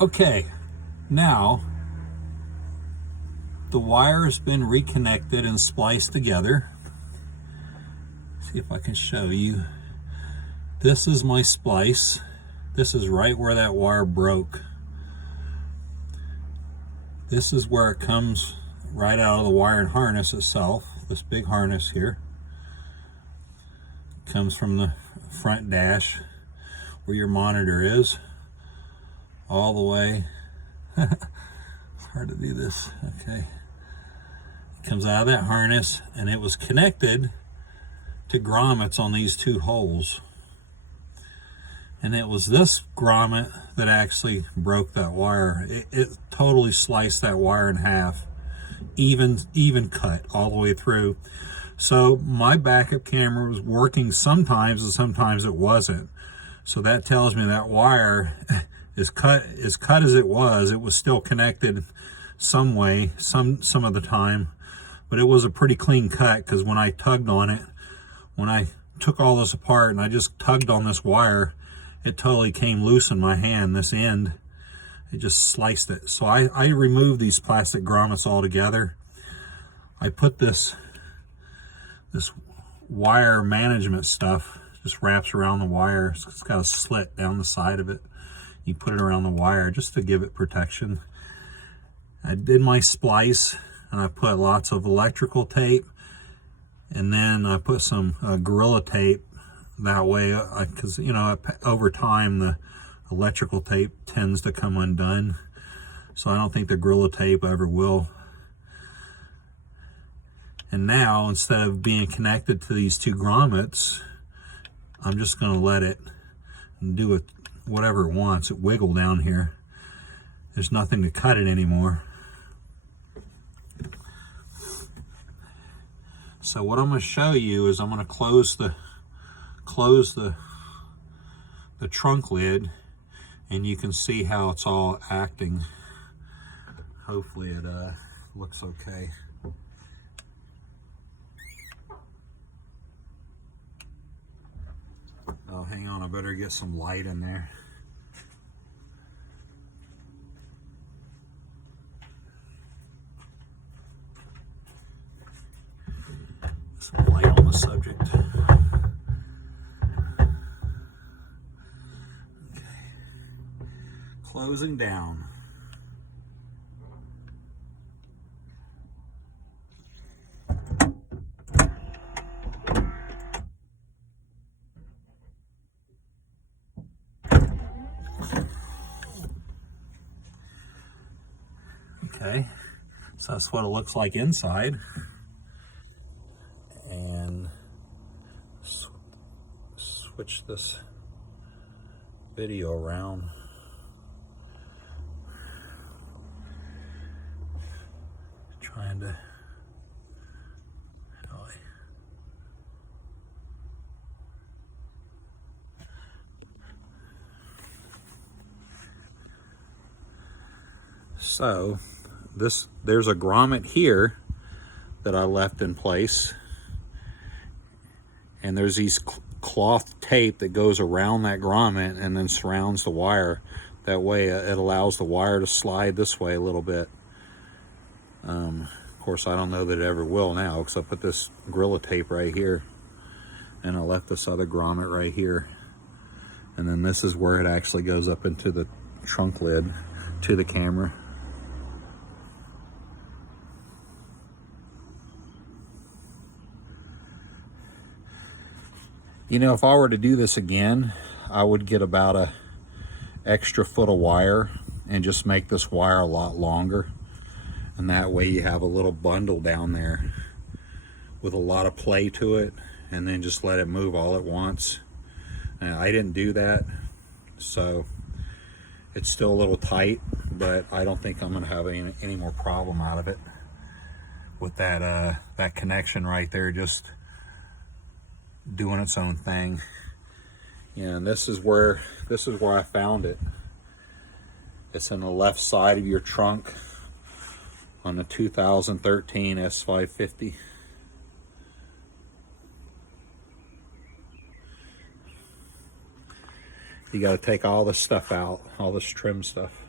Okay, now the wire has been reconnected and spliced together. See if I can show you. This is my splice. This is right where that wire broke. This is where it comes right out of the wired harness itself. This big harness here comes from the front dash where your monitor is, all the way. It's hard to do this. Okay. It comes out of that harness, and it was connected to grommets on these two holes. And it was this grommet that actually broke that wire. It totally sliced that wire in half, even cut all the way through. So my backup camera was working sometimes, and sometimes it wasn't. So that tells me that wire is cut as it was still connected some way, some of the time. But it was a pretty clean cut, because when I tugged on it, when I took all this apart and I just tugged on this wire, it totally came loose in my hand, this end. It just sliced it. So I removed these plastic grommets altogether. I put this wire management stuff, just wraps around the wire. It's got a slit down the side of it. You put it around the wire just to give it protection. I did my splice, and I put lots of electrical tape, and then I put some Gorilla tape. That way, because you know, over time the electrical tape tends to come undone, so I don't think the Gorilla tape ever will. And now, instead of being connected to these two grommets, I'm just going to let it do it whatever it wants. It wiggle down here. There's nothing to cut it anymore. So what I'm going to show you is I'm going to close the trunk lid, and you can see how it's all acting. Hopefully it looks okay. Oh, hang on, I better get some light in there. Some light on the subject. Closing down. Okay, so that's what it looks like inside. And switch this video around. Trying to so there's a grommet here that I left in place, and there's these cloth tape that goes around that grommet and then surrounds the wire. That way it allows the wire to slide this way a little bit. Of course, I don't know that it ever will now, because I put this Gorilla tape right here, and I left this other grommet right here. And then this is where it actually goes up into the trunk lid to the camera. You know, if I were to do this again, I would get about an extra foot of wire and just make this wire a lot longer. And that way you have a little bundle down there with a lot of play to it, and then just let it move all at once. And I didn't do that, so it's still a little tight, but I don't think I'm going to have any more problem out of it with that that connection right there just doing its own thing. And this is where I found it. It's on the left side of your trunk on the 2013 S550. You got to take all this stuff out, all this trim stuff.